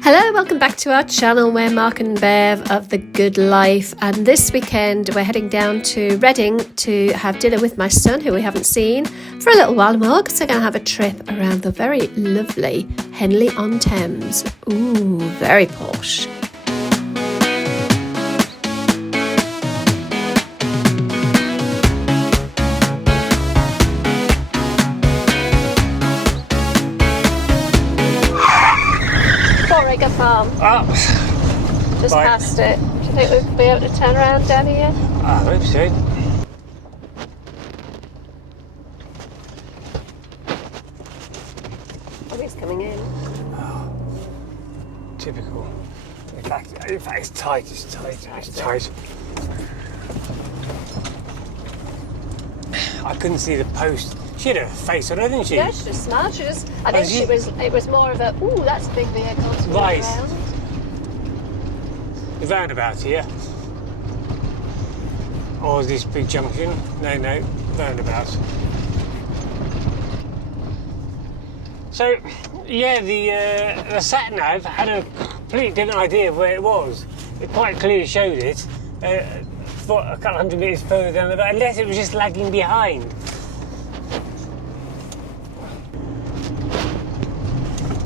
Hello, welcome back to our channel. We're Mark and Bev of The Good Life, and this weekend we're heading down to Reading to have dinner with my son, who we haven't seen for a little while, and we're also going to have a trip around the very lovely Henley-on-Thames. Ooh, very posh. Farm. Just right. Past it. Do you think we'll be able to turn around down here? I hope so. Oh, he's coming in. Oh, typical. In fact, it's tight. It's tight. I couldn't see the post. She had her face on her, didn't she? Yeah, she just smiled. I think it was more of a, ooh, that's a big vehicle to right. around. The roundabout here. Or this big junction. No, roundabout. So, yeah, the sat-nav had a completely different idea of where it was. It quite clearly showed it for a couple hundred metres further down the road, unless it was just lagging behind.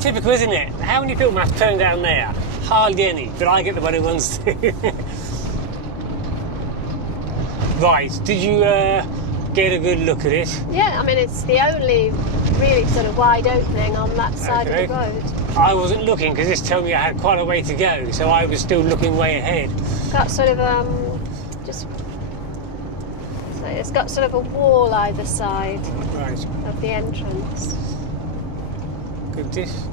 Typical, isn't it? How many people must turn down there? Hardly any, but I get the one who wants to. Right, did you get a good look at it? Yeah, I mean, it's the only really sort of wide opening on that side of the road. I wasn't looking because this told me I had quite a way to go, so I was still looking way ahead. Got sort of it's got sort of a wall either side of the entrance. Could this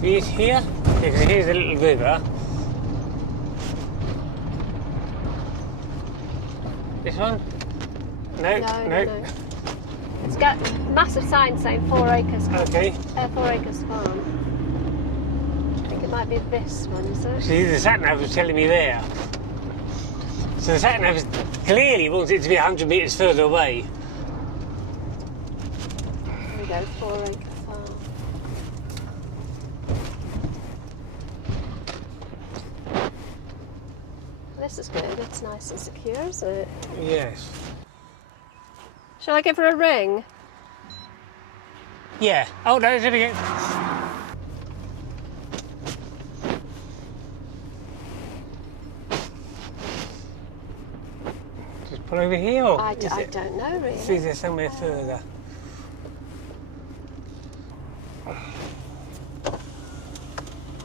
be it here? Because here's a little river. This one? No. It's got massive signs saying 4 acres. Okay. 4 acres farm. I think it might be this one, is it? See, the sat-nav was telling me there. So the sat-nav clearly wants it to be 100 metres further away. There we go, 4 acre farm. This is good, it's nice and secure, isn't it? Yes. Shall I give her a ring? Yeah. Oh no, there we go. Just pull over here, or I don't know really. See, there's somewhere further.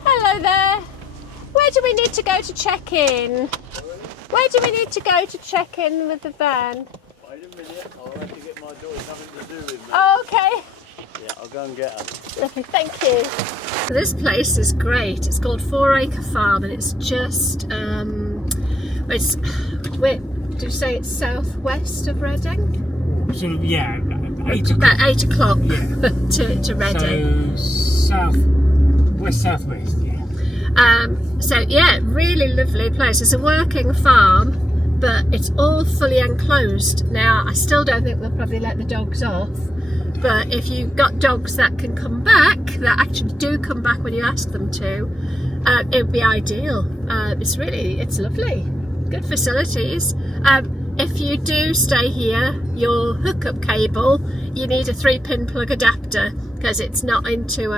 Hello there. Where do we need to go to check in? Where do we need to go to check in with the van? Wait a minute, I'll have to get my daughter something to do with me. Oh, okay. Yeah, I'll go and get her. Lovely, thank you. So this place is great. It's called 4 Acre Farm, and it's just did you say it's southwest of Reading? Sort of, yeah, 8 o'clock. About 8 o'clock, Yeah. to Reading. So southwest, yeah. So yeah, really lovely place. It's a working farm, but it's all fully enclosed. Now, I still don't think they'll probably let the dogs off, but if you've got dogs that can come back, that actually do come back when you ask them to, it would be ideal. It's lovely. Good facilities. If you do stay here, your hookup cable, you need a 3-pin plug adapter because it's not into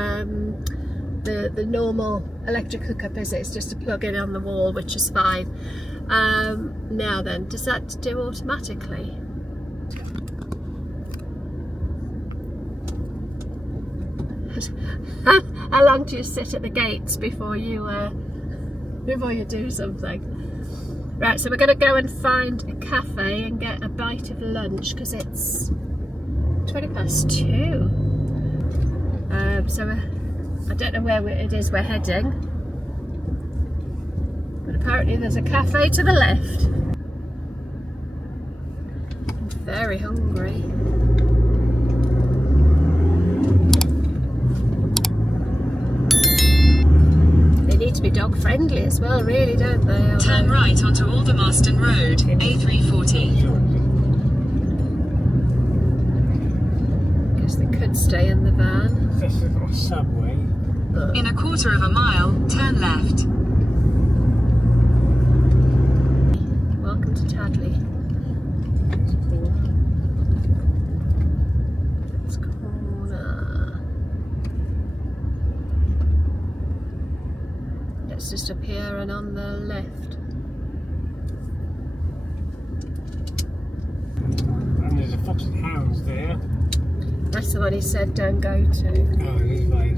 the normal electric hookup, is it? It's just a plug in on the wall, which is fine. Now then, does that do automatically? How long do you sit at the gates before you do something? Right, so we're going to go and find a cafe and get a bite of lunch because it's 2:20. So I don't know where it is we're heading, but apparently there's a cafe to the left. I'm very hungry. They need to be dog friendly as well, really, don't they? Turn right onto Aldermaston Road, A340. Guess they could stay in the van. This is a subway. In a quarter of a mile, turn left. Welcome to Tadley. It's corner. Let's just up here and on the left. And there's a Fox and Hounds there. That's the one he said don't go to. Oh, he's right.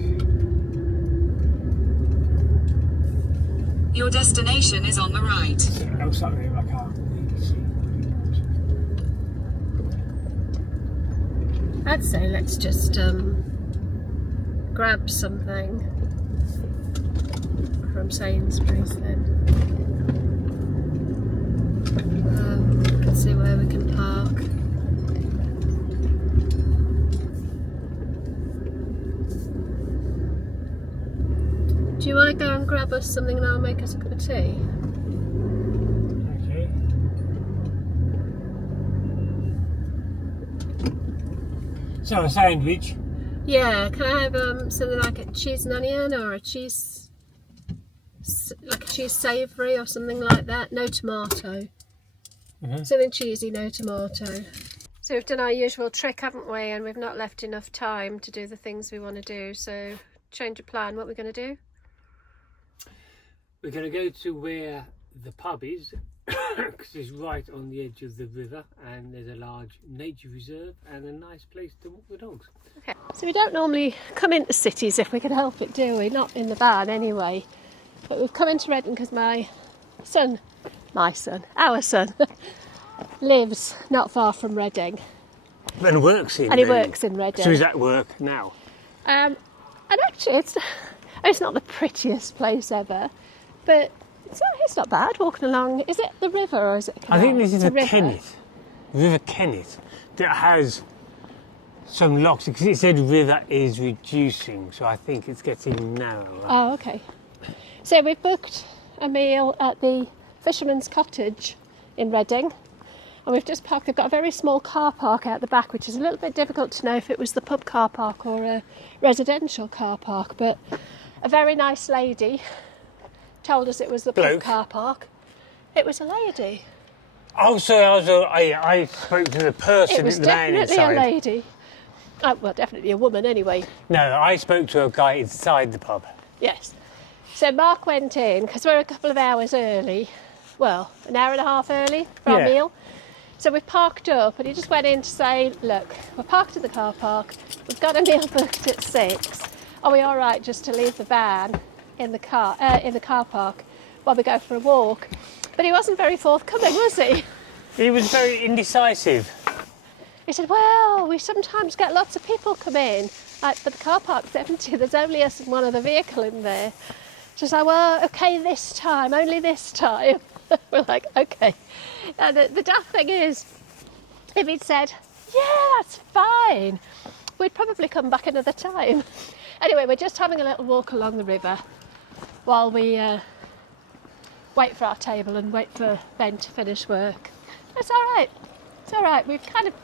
Your destination is on the right. Oh, sorry, I can't really see. I'd say let's just grab something from Sainsbury's then. Let's see where we can park. Do you want to go and grab us something and I'll make us a cup of tea? Okay. So a sandwich. Yeah, can I have something like a cheese and onion or a cheese, like a cheese savoury or something like that? No tomato. Something cheesy, no tomato. So we've done our usual trick, haven't we? And we've not left enough time to do the things we want to do. So change of plan, what we're going to do? We're going to go to where the pub is, because it's right on the edge of the river, and there's a large nature reserve and a nice place to walk the dogs. Okay. So we don't normally come into cities if we can help it, do we? Not in the van anyway. But we've come into Reading because our son, lives not far from Reading. And works in And he Reading. works in Reading. So he's at work now. And actually it's not the prettiest place ever, but it's not bad walking along. Is it the river or is it a canal? I think this is It's the River Kenneth, that has some locks, because it said river is reducing, so I think it's getting narrower. Oh, okay. So we've booked a meal at the Fisherman's Cottage in Reading, and we've just parked. They've got a very small car park out the back, which is a little bit difficult to know if it was the pub car park or a residential car park, but a very nice lady told us it was the pub car park. It was a lady. Oh, so I spoke to the person, It was the man definitely inside. a lady. Well, definitely a woman anyway. No, I spoke to a guy inside the pub. Yes. So Mark went in, because we're a couple of hours early, well, an hour and a half early for our meal. So we parked up and he just went in to say, look, we're parked at the car park, we've got a meal booked at 6. Are we all right just to leave the van in the car park while we go for a walk? But he wasn't very forthcoming, was he? He was very indecisive. He said, well, we sometimes get lots of people come in, but the car park's empty, there's only us and one other vehicle in there. She's like, well, okay, this time, only this time. We're like, okay. And the daft thing is, if he'd said, yeah, that's fine, we'd probably come back another time. Anyway, we're just having a little walk along the river while we wait for our table and wait for Ben to finish work. It's all right. It's all right. We've kind of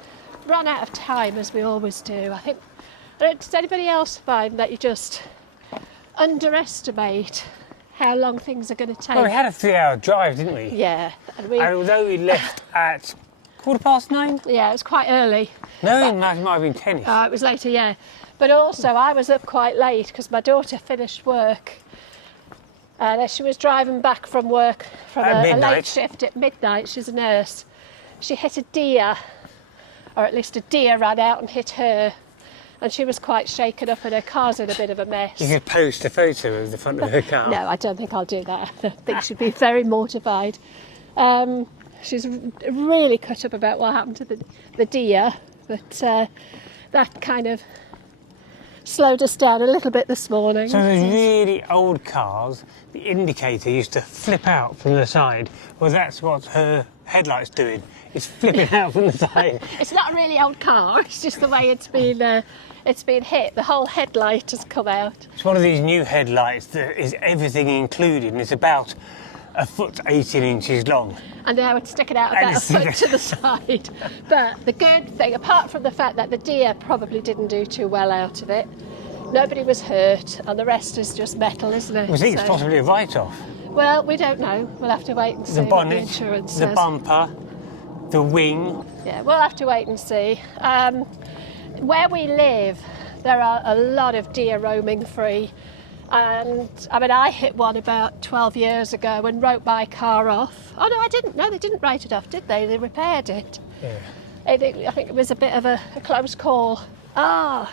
run out of time, as we always do. I think, does anybody else find that you just underestimate how long things are going to take? Well, we had a 3-hour drive, didn't we? Yeah. And although we left at 9:15? Yeah, it was quite early. No, it might have been 10. It was later, yeah. But also, I was up quite late because my daughter finished work. And she was driving back from work from a late shift at midnight. She's a nurse. She hit a deer, or at least a deer ran out and hit her. And she was quite shaken up and her car's in a bit of a mess. You could post a photo of the front of her car. No, I don't think I'll do that. I think she'd be very mortified. She's really cut up about what happened to the deer, but that kind of slowed us down a little bit this morning. So those really old cars, the indicator used to flip out from the side. Well, that's what her headlight's doing. It's flipping out from the side. It's not a really old car. It's just the way it's been hit. The whole headlight has come out. It's one of these new headlights that is everything included, and it's about 1'18" long. And now it's sticking out about a foot to the side. But the good thing, apart from the fact that the deer probably didn't do too well out of it, Nobody was hurt, and the rest is just metal, isn't it? I think it's possibly a write-off. Well, we don't know. We'll have to wait and see The what the bonnet, insurance the says. bumper, the wing. Yeah, we'll have to wait and see. Where we live, there are a lot of deer roaming free. And I mean, I hit one about 12 years ago and wrote my car off. Oh no, I didn't. No, they didn't write it off, did they? They repaired it. Yeah. I think it was a bit of a close call. Ah,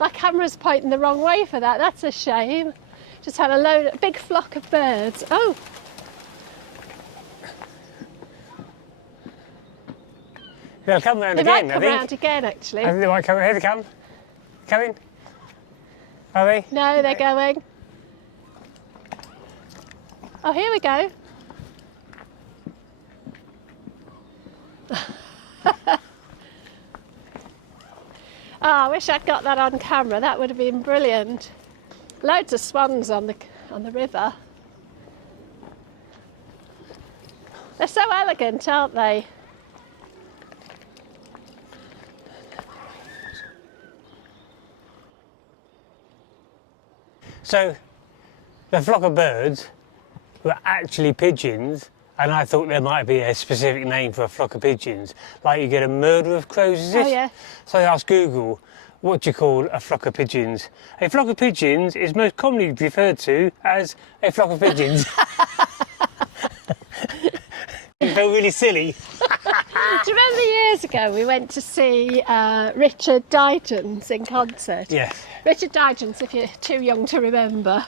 my camera's pointing the wrong way for that. That's a shame. Just had a big flock of birds. Oh. They'll come round They again, might I come think. round again, actually. I think they might come. Here they come. Coming. Are they? No, they're going. Oh, here we go. Oh, I wish I'd got that on camera. That would have been brilliant. Loads of swans on the river. They're so elegant, aren't they? So, the flock of birds were actually pigeons, and I thought there might be a specific name for a flock of pigeons, like you get a murder of crows, is it? Oh, yeah. So I asked Google, what do you call a flock of pigeons? A flock of pigeons is most commonly referred to as a flock of pigeons. You feel really silly. Do you remember years ago we went to see Richard Dighton's in concert? Yes. Richard Dighton's, if you're too young to remember,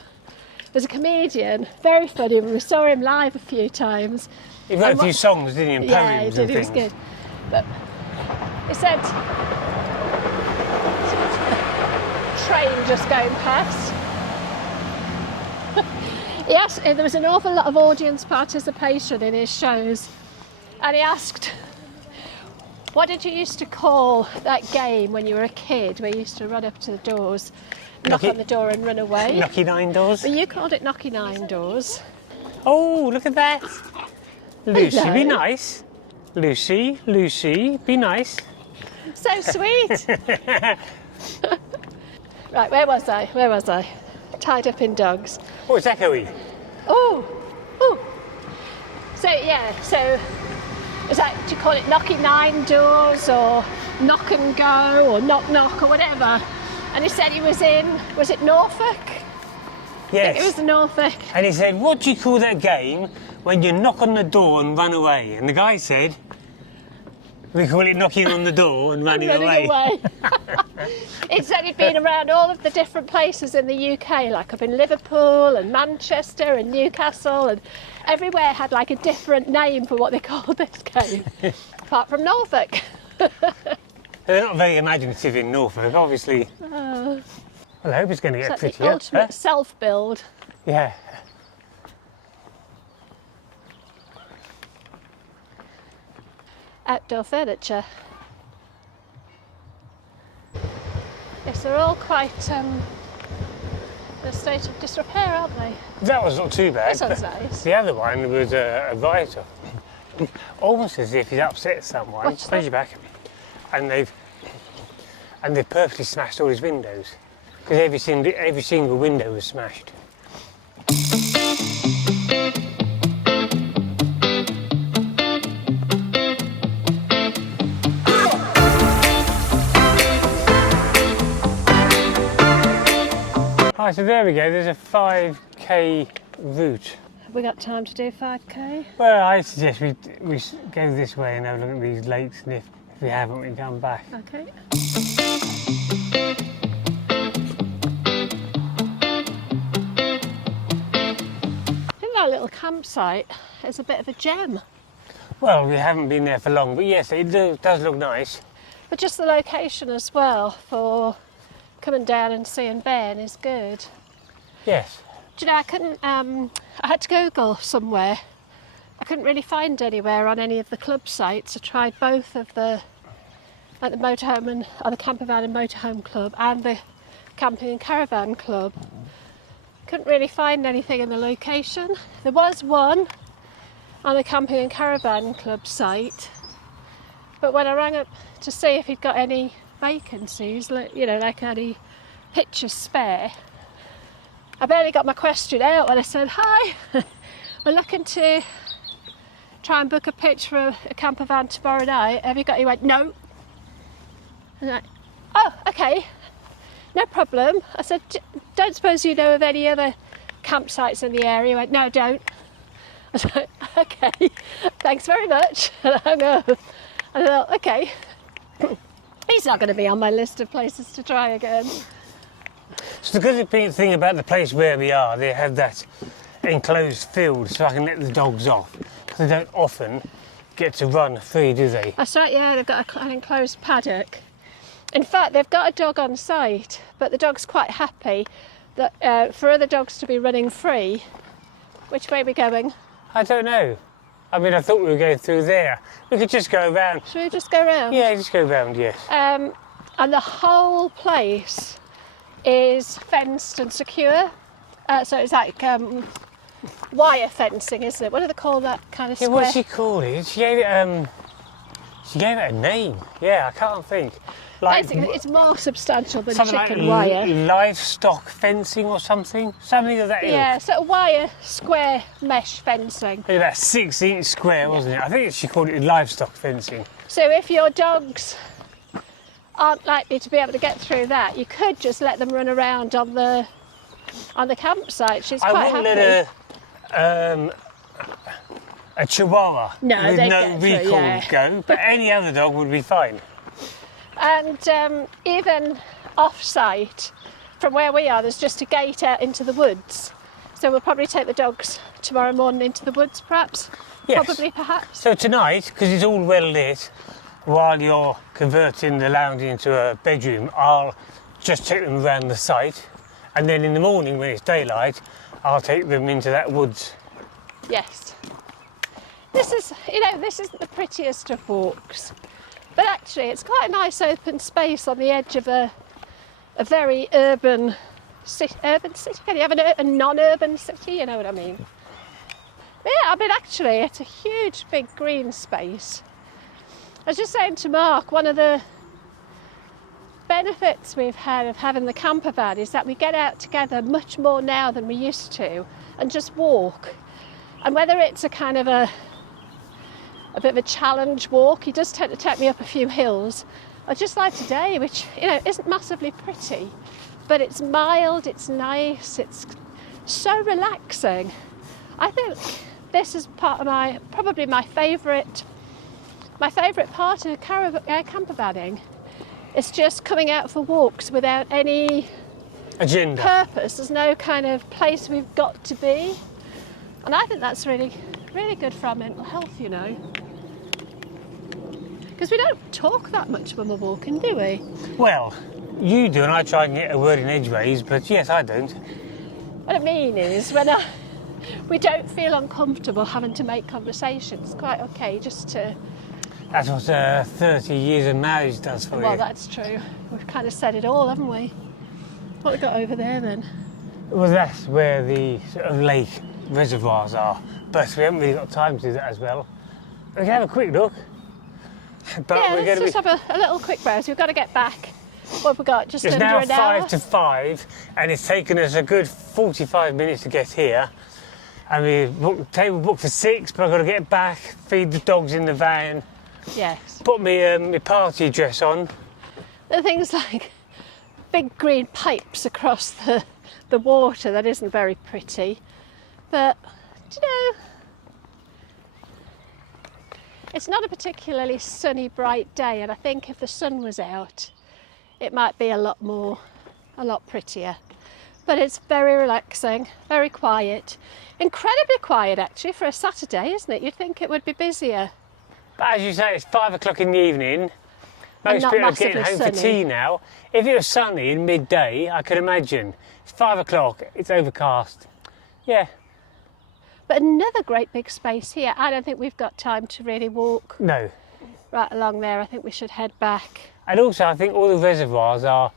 was a comedian, very funny. We saw him live a few times. He wrote a few songs, didn't he, and Yeah, he poems did, and he was things. good. But he said, train just going past. Yes, there was an awful lot of audience participation in his shows, and he asked, what did you used to call that game when you were a kid, where you used to run up to the doors, knock on the door and run away? Lucky Nine Doors. Well, you called it Knocky Nine Doors. Oh, look at that. Lucy, Hello. be nice. Lucy, Lucy, be nice. So sweet. Right, where was I? Tied up in dogs. Oh, it's echoey. Oh, oh. So yeah, so is that, do you call it Knocky Nine Doors or Knock and Go or Knock Knock or whatever? And he said he was it Norfolk? Yes. It was Norfolk. And he said, what do you call that game when you knock on the door and run away? And the guy said, we call it knocking on the door and running away. He said he'd been around all of the different places in the UK, like up in Liverpool and Manchester and Newcastle, and everywhere had like a different name for what they called this game, apart from Norfolk. They're not very imaginative in Norfolk, obviously. Well, I hope it's going to get It's like the prettier. ultimate self-build. Yeah. Outdoor furniture. Yes, they're all quite in a state of disrepair, aren't they? That was not too bad. This one's but nice. The other one was a writer. Almost as if he's upset someone. What's Raise that? your back. And they've purposely smashed all his windows. Because every single window was smashed. Right, so there we go, there's a 5k route. Have we got time to do 5k? Well, I suggest we go this way and have a look at these lakes, and if we haven't, we come back. Okay. I think that little campsite is a bit of a gem. Well, we haven't been there for long, but yes, it does look nice. But just the location as well for coming down and seeing Ben is good. Yes. Do you know, I had to Google somewhere. I couldn't really find anywhere on any of the club sites. I tried both of the motorhome and the camper van and motorhome club and the camping and caravan club. Couldn't really find anything in the location. There was one on the camping and caravan club site, but when I rang up to see if he'd got any vacancies, like, you know, like any pictures spare. I barely got my question out when I said, hi, we're looking to try and book a pitch for a camper van tomorrow night. Have you got? He went, no. And I, oh, okay, no problem. I said, don't suppose you know of any other campsites in the area? He went, no, I don't. I was like, okay, thanks very much. And I hung up. And I thought, okay, he's not going to be on my list of places to try again. So the good thing about the place where we are, they have that enclosed field so I can let the dogs off. Because they don't often get to run free, do they? That's right, yeah, they've got an enclosed paddock. In fact, they've got a dog on site, but the dog's quite happy that for other dogs to be running free. Which way are we going? I don't know. I mean, I thought we were going through there. We could just go around. Should we just go around? Yeah, just go around, yes. And the whole place is fenced and secure. So it's like wire fencing, isn't it? What do they call that kind of Yeah, square? what's she called it? She gave it a name. Yeah, I can't think. Like, basically, it's more substantial than something chicken like wire. Livestock fencing or something. Something of that ilk. Yeah, sort of wire square mesh fencing. It was about 6 inch square, wasn't it? I think she called it livestock fencing. So if your dogs aren't likely to be able to get through that, you could just let them run around on the campsite. She's quite I wouldn't happy. let a chihuahua No, with they'd no get through, recall yeah. go, but any other dog would be fine. And even off-site, from where we are, there's just a gate out into the woods. So we'll probably take the dogs tomorrow morning into the woods, perhaps. Yes. Probably, perhaps. So tonight, because it's all well lit, while you're converting the lounge into a bedroom, I'll just take them around the site, and then in the morning when it's daylight, I'll take them into that woods. Yes. This is, you know, this isn't the prettiest of walks, but actually it's quite a nice open space on the edge of a very urban city. Can you have a non-urban city? You know what I mean? But yeah, I mean, actually, it's a huge, big green space. I was just saying to Mark, one of the benefits we've had of having the camper van is that we get out together much more now than we used to and just walk. And whether it's a kind of a bit of a challenge walk, he does tend to take me up a few hills, or just like today, which, you know, isn't massively pretty, but it's mild, it's nice, it's so relaxing. I think this is part of probably my favourite part of camper vanning. It's just coming out for walks without any Agenda. purpose. There's no kind of place we've got to be. And I think that's really, really good for our mental health, you know. Because we don't talk that much when we're walking, do we? Well, you do, and I try and get a word in edgeways, but yes, I don't. What I mean is, when we don't feel uncomfortable having to make conversation, it's quite okay just to... That's what 30 years of marriage does for you. Well, that's true. We've kind of said it all, haven't we? What have we got over there then? Well, that's where the sort of lake reservoirs are, but we haven't really got time to do that as well. We can have a quick look, but Yeah, we're going let's to just have a little quick browse. We've got to get back. What have we got? Just It's under now an hour? 5 to 5, and it's taken us a good 45 minutes to get here. And we table booked for 6, but I've got to get back, feed the dogs in the van, Yes. put my party dress on. There are things like big green pipes across the water. That isn't very pretty. But, do you know, it's not a particularly sunny, bright day, and I think if the sun was out, it might be a lot prettier. But it's very relaxing, very quiet. Incredibly quiet, actually, for a Saturday, isn't it? You'd think it would be busier. But as you say, it's 5 o'clock in the evening. And Most not people are getting massively home for sunny. tea now. If it was sunny in midday, I could imagine. It's 5 o'clock, it's overcast. Yeah, But another great big space here. I don't think we've got time to really walk no. right along there. I think we should head back. And also, I think all the reservoirs are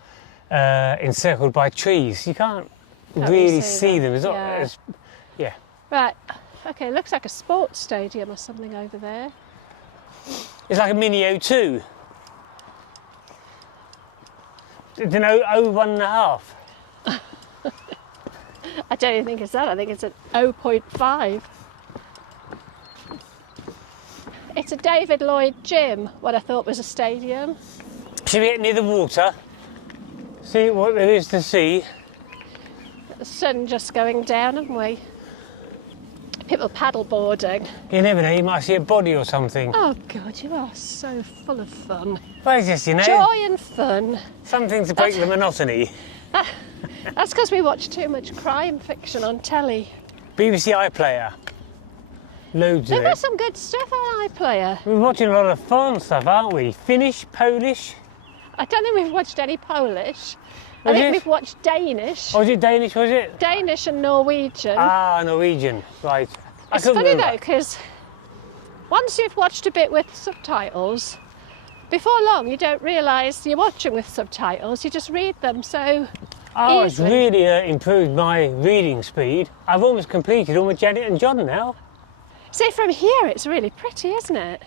encircled by trees. You can't really see them. It's not, Yeah. yeah. Right, okay, looks like a sports stadium or something over there. It's like a mini O2. It's an 0.1.5. I don't even think it's that. I think it's an 0.5. It's a David Lloyd gym, what I thought was a stadium. Should we get near the water? See what there is to see. The sun just going down, haven't we? People paddleboarding. You never know, you might see a body or something. Oh God, you are so full of fun. Well, it's just, you know, Joy and fun. something to break the monotony. That's because we watch too much crime fiction on telly. BBC iPlayer. Loads of They've got it. some good stuff on iPlayer. We're watching a lot of foreign stuff, aren't we? Finnish, Polish. I don't think we've watched any Polish. I Was think it? we've watched Danish. Or was it Danish, was it? Danish and Norwegian. Ah, Norwegian, right. It's funny though, because once you've watched a bit with subtitles, before long you don't realise you're watching with subtitles, you just read them so Oh, it's easily. really improved my reading speed. I've almost completed all my Janet and John now. See, from here it's really pretty, isn't it?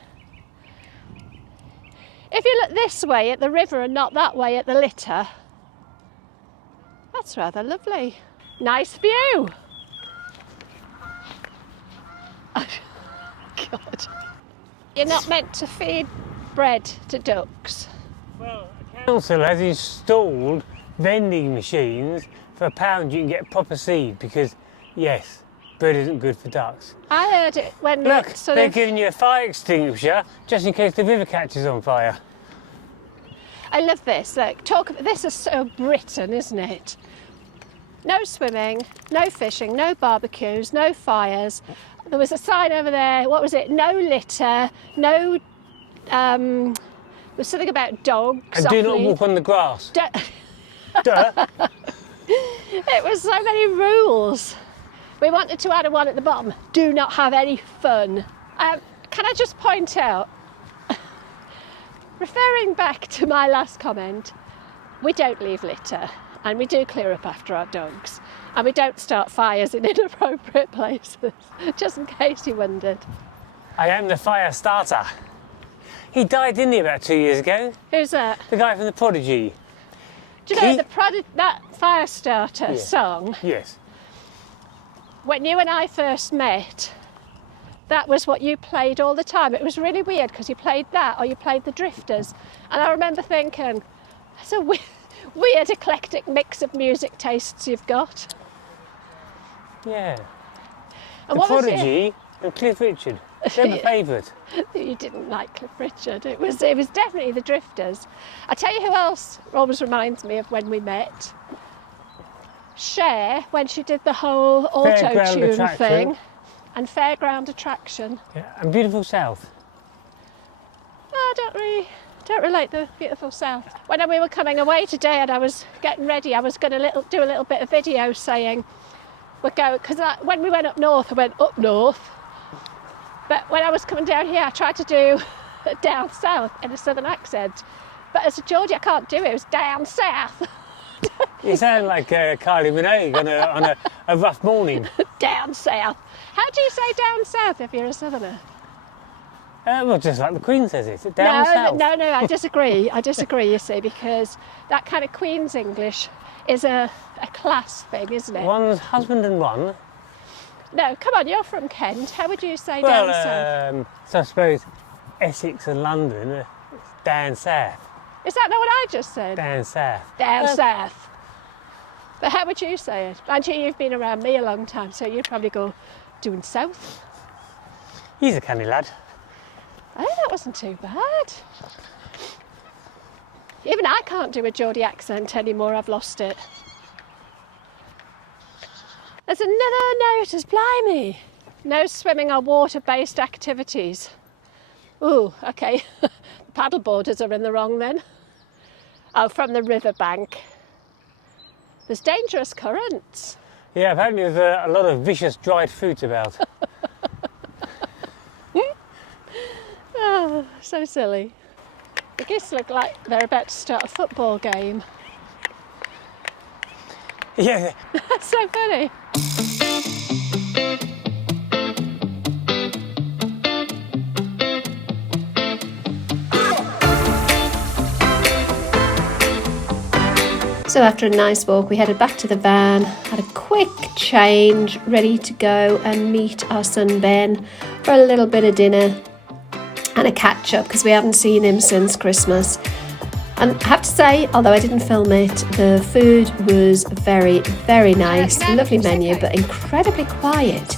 If you look this way at the river and not that way at the litter, that's rather lovely. Nice view. God. You're not meant to feed bread to ducks. Well, the council has installed vending machines. For £1 you can get proper seed because, yes, bread isn't good for ducks. I heard it when Look, it sort they're of... giving you a fire extinguisher just in case the river catches on fire. I love this. Like, this is so Britain, isn't it? No swimming, no fishing, no barbecues, no fires. There was a sign over there, what was it? No litter, no... there was something about dogs. And do not off-lead. walk on the grass. Do- Duh. It was so many rules. We wanted to add one at the bottom. Do not have any fun. Can I just point out, referring back to my last comment, we don't leave litter and we do clear up after our dogs and we don't start fires in inappropriate places, just in case you wondered. I am the fire starter. He died, didn't he, about 2 years ago? Who's that? The guy from The Prodigy. Do you know Keith? that fire starter song? Yes. When you and I first met, that was what you played all the time. It was really weird because you played that or you played the Drifters. And I remember thinking, that's a weird eclectic mix of music tastes you've got. Yeah. And The what was it? Prodigy and Cliff Richard. They're my favourite. You didn't like Cliff Richard. It was definitely the Drifters. I tell you who else always reminds me of when we met. Cher, when she did the whole Fairground auto-tune Attraction. thing. And Fairground Attraction. Yeah. And Beautiful South. I don't really like the beautiful south. When we were coming away today and I was getting ready, I was going to do a little bit of video saying we're going, because when we went up north, I went up north. But when I was coming down here, I tried to do down south in a southern accent. But as a Geordie, I can't do it. It was down south. You sound like Kylie Minogue on a rough morning. Down south. How do you say down south if you're a southerner? Well, just like the Queen says it. Down south. No, I disagree. I disagree, you see, because that kind of Queen's English is a class thing, isn't it? One's husband and one. No, come on, you're from Kent. How would you say down south? So I suppose Essex and London, down south. Is that not what I just said? Down south. Down south. But how would you say it? Actually, you've been around me a long time, so you'd probably go doing south. He's a canny lad. Oh, that wasn't too bad. Even I can't do a Geordie accent anymore, I've lost it. There's another notice, blimey. No swimming or water-based activities. Ooh, okay. The paddleboarders are in the wrong then. Oh, from the riverbank. There's dangerous currents. Yeah, apparently there's a lot of vicious dried fruit about. Oh, so silly. The geese look like they're about to start a football game. Yeah. That's so funny. So after a nice walk, we headed back to the van, had a quick change, ready to go and meet our son Ben for a little bit of dinner and a catch up because we haven't seen him since Christmas. And I have to say, although I didn't film it, the food was very, very nice. Lovely menu, but incredibly quiet.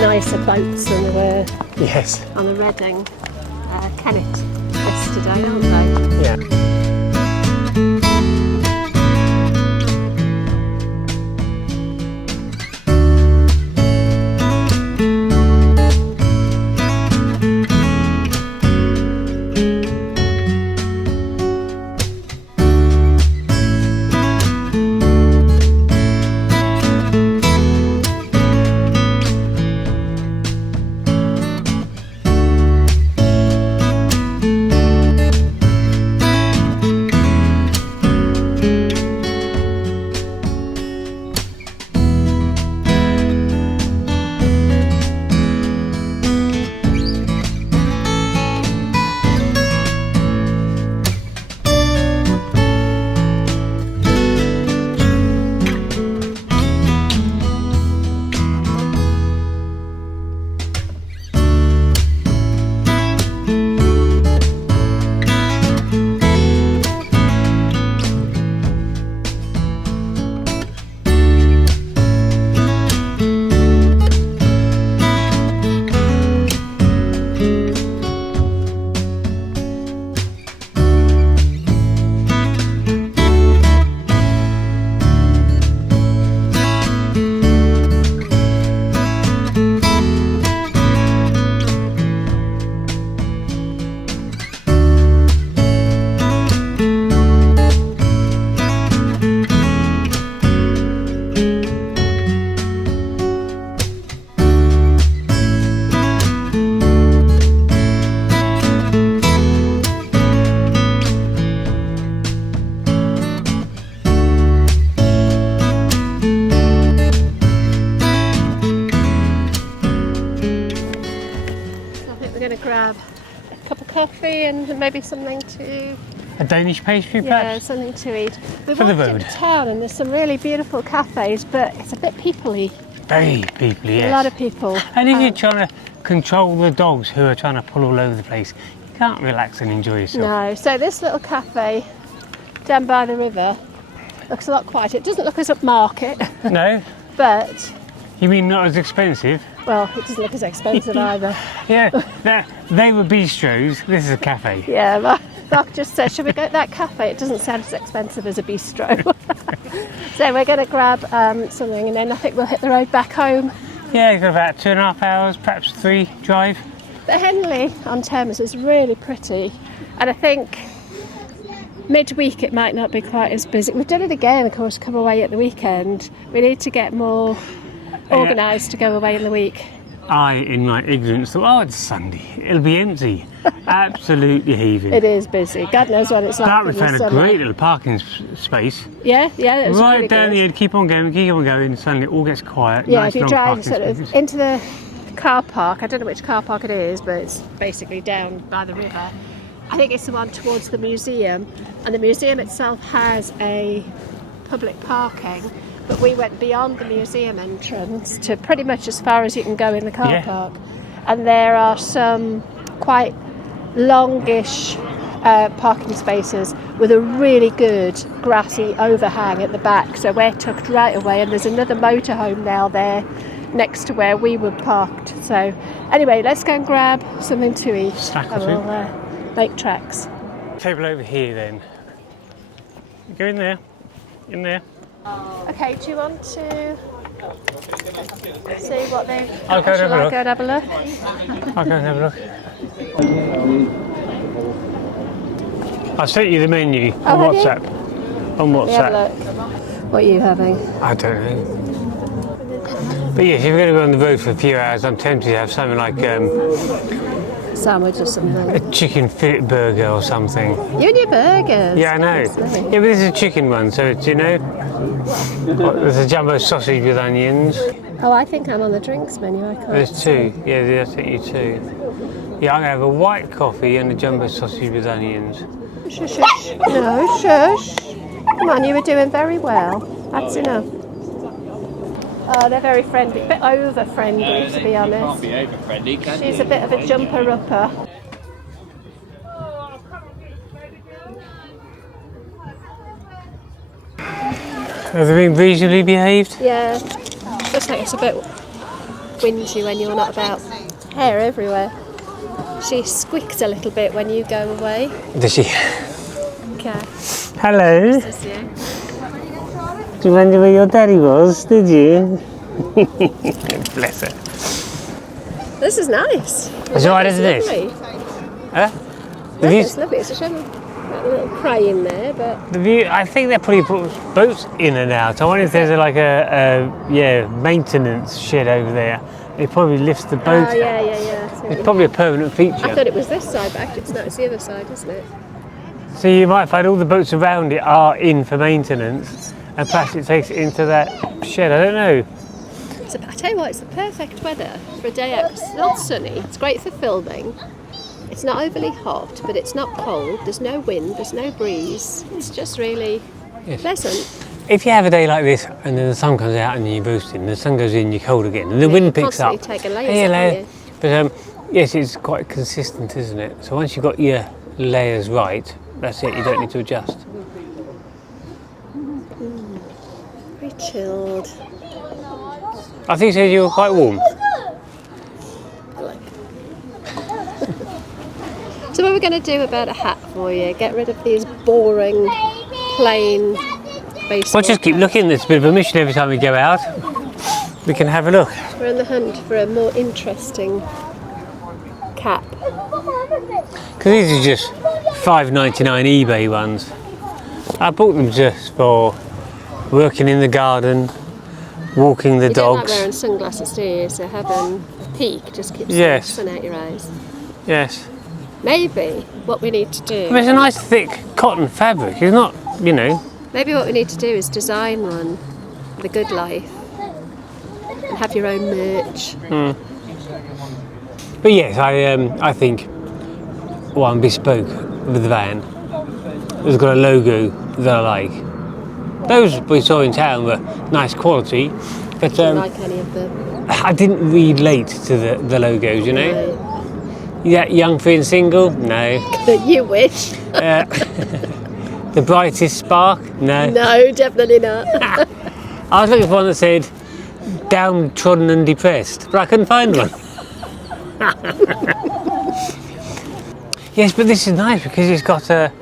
Nicer boats than there were Yes. on the Reading Kennet yesterday, aren't they? Yeah. Grab a cup of coffee and maybe something to... A Danish pastry, Yeah, perhaps? something to eat. We For the walked road. into town and there's some really beautiful cafes, but it's a bit people-y. Very people, yes. A lot of people. And if you're trying to control the dogs who are trying to pull all over the place, you can't relax and enjoy yourself. No, so this little cafe down by the river looks a lot quieter. It doesn't look as upmarket, No? but, You mean not as expensive? well, it doesn't look as expensive either. Yeah, they were bistros, this is a cafe. Yeah, Mark just said, should we go to that cafe? It doesn't sound as expensive as a bistro. So we're going to grab something and then I think we'll hit the road back home. Yeah, you've got about 2.5 hours, perhaps 3 drive. But Henley-on-Thames is really pretty, and I think midweek it might not be quite as busy. We've done it again, of course, come away at the weekend. We need to get more organised to go away in the week. I, in my ignorance, thought, oh, it's Sunday, it'll be empty. Absolutely heaving. It is busy. God knows what it's like. But we in the found a summer. great little parking space. Yeah, it was Right really down good. the end, keep on going, suddenly it all gets quiet. Yeah, nice if you long drive parking sort of spaces. into the car park, I don't know which car park it is, but it's basically down by the river. I think it's the one towards the museum, and the museum itself has a public parking, but we went beyond the museum entrance to pretty much as far as you can go in the car park, and there are some quite longish parking spaces with a really good grassy overhang at the back, so we're tucked right away, and there's another motorhome now there next to where we were parked. So anyway, let's go and grab something to eat Snack or and two. we'll make tracks. table over here then. Go in there. In there. Okay, do you want to see what they... I'll go and have a look. Go and have a look? I'll go and have a look. I sent you the menu on WhatsApp. On Let me have a WhatsApp. look. What are you having? I don't know. But yes, if you're going to go on the road for a few hours, I'm tempted to have something like Sandwich or something. a chicken fillet burger or something. You and your burgers. Yeah, I know. Honestly. Yeah, but this is a chicken one, so it's, you know, there's a jumbo sausage with onions. Oh, I think I'm on the drinks menu. I can't. There's two. Yeah, I sent you two. Yeah, I'm going to have a white coffee and a jumbo sausage with onions. Shush, shush. No, shush. Come on, you were doing very well. That's enough. Oh, they're very friendly. A bit over friendly, to be honest. Can't be over friendly, can She's a bit of a jumper-upper. Have they been reasonably behaved? Yeah. Looks like it's a bit whingy when you're not about. Hair everywhere. She squeaks a little bit when you go away. Does she? Okay. Hello. Does you? Do you wonder where your daddy was, did you? Bless her. This is nice. It's alright, isn't it? Lovely. Huh? No, it's lovely. It's a shame a little cry in there, but The view, I think they're probably put boats in and out. I wonder if there's like a maintenance shed over there. It probably lifts the boat. oh yeah. It's probably a permanent feature. I thought it was this side, but actually it's not. It's the other side, isn't it? So you might find all the boats around it are in for maintenance, and perhaps it takes it into that shed. I don't know. I tell you what, it's the perfect weather for a day out. It's not sunny. It's great for filming. It's not overly hot, but it's not cold. There's no wind. There's no breeze. It's just really pleasant. If you have a day like this and then the sun comes out and you're boosting, the sun goes in, you're cold again, and the wind picks up. Constantly take a layers up, don't you? But yes, it's quite consistent, isn't it? So once you've got your layers right, that's it. You don't need to adjust. Very chilled. I think you said you were quite warm. So what are we going to do about a hat for you? Get rid of these boring, plain baseball Well, just keep hats. looking. There's a bit of a mission every time we go out. We can have a look. We're on the hunt for a more interesting cap. Because these are just $5.99 eBay ones. I bought them just for working in the garden, walking the You don't like dogs. wearing sunglasses, do you? So having a peak just keeps Yes. the sun out your eyes. Yes. Maybe what we need to I mean, do, it's a nice thick cotton fabric. It's not, you know. maybe what we need to do is design one, the Good Life, and have your own merch. But yes, I think one bespoke with the van. It's got a logo that I like. Those we saw in town were nice quality, but Don't like any of them. I didn't relate to the logos, you know. No. Yeah, young, free and single? No. You wish. The brightest spark? No. No, definitely not. I was looking for one that said downtrodden and depressed, but I couldn't find one. Yes, but this is nice because it's got a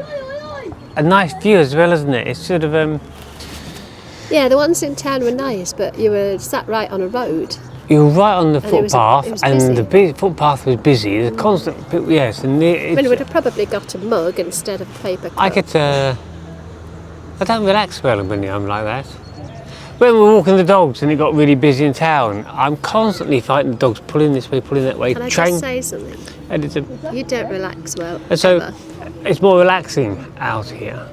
nice view as well, isn't it? It's sort of Yeah, the ones in town were nice, but you were sat right on a road. you were right on the And it was footpath, busy. and the footpath was busy. The constant, yes, and I mean, we would have probably got a mug instead of paper cup. I get. I don't relax well when I'm like that. When we're walking the dogs and it got really busy in town, I'm constantly fighting the dogs, pulling this way, pulling that way. Can I just say something? And it's You don't relax well. and so ever. it's more relaxing out here.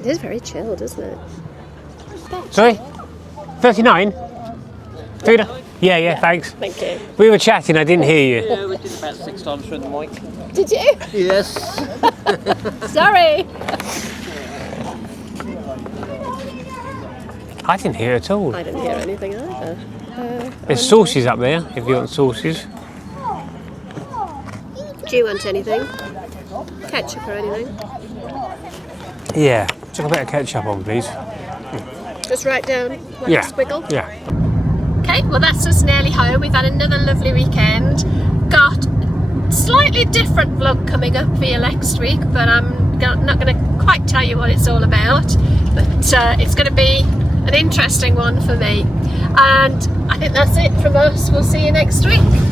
It is very chilled, isn't it? Sorry? 39? Frida? Yeah, thanks. Thank you. We were chatting, I didn't hear you. Yeah, we did about 6 times through the mic. Did you? Yes. Sorry. I didn't hear at all. I didn't hear anything either. There's sauces up there, if you want sauces. Do you want anything? Ketchup or anything? Yeah, chuck a bit of ketchup on, please. Just write down like Yeah. a squiggle. Yeah. Okay, well that's us nearly home. We've had another lovely weekend. Got Slightly different vlog coming up for you next week, but I'm not going to quite tell you what it's all about, but it's going to be an interesting one for me. And I think that's it from us. We'll see you next week.